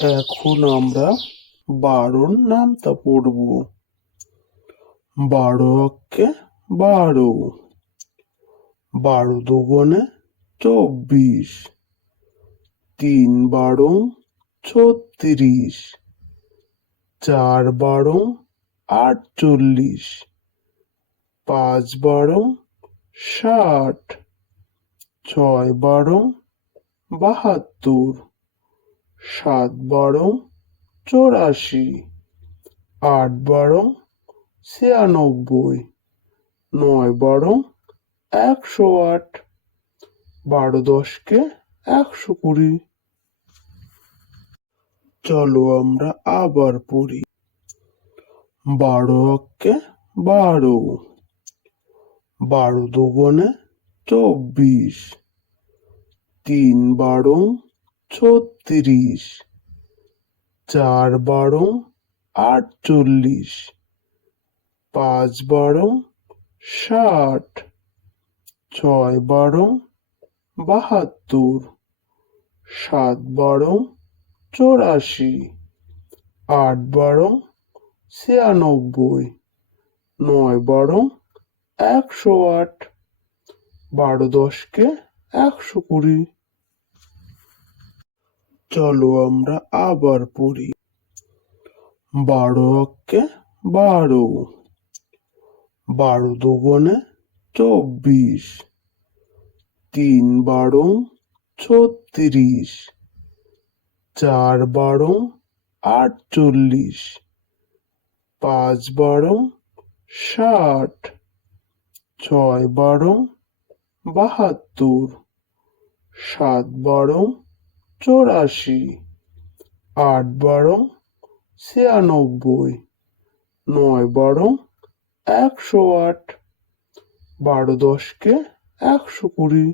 এখন আমরা বারোর নামটা পড়ব। বারো অক্ষে বারো। বারো দুগুণে চব্বিশ। তিন বারো ছত্রিশ। চার বারো আটচল্লিশ। পাঁচ বারো ষাট। ছয় বারো বাহাত্তর। সাত বারো চৌরাশি, আট বারো ছিয়ানব্বই, নয় বারো একশো আট, বারো দশকে একশো কুড়ি। চলো আমরা আবার পড়ি। বারো অক্ষে বারো বারো দুগুণে চব্বিশ, তিন বারো ছত্রিশ, চার বারো, আটচল্লিশ, পাঁচ বারো, ষাট, ছয় বারো, বাহাত্তর, সাত বারো, চৌরাশি, আট বারো, ছিয়ানব্বই, নয় বারো, একশো আট, বারো দশকে একশো কুড়ি। চলো আমরা আবার পড়ি। বারো অক্ষে বারো। বারো দুগুণে চব্বিশ। তিন বারো ছত্রিশ। চার বারো আটচল্লিশ। পাঁচ বারো ষাট। ছয় বারো বাহাত্তর। সাত বারো চৌরাশি আট বারো ছিয়ানব্বই নয় বারো একশো আট বারো দশকে একশো কুড়ি।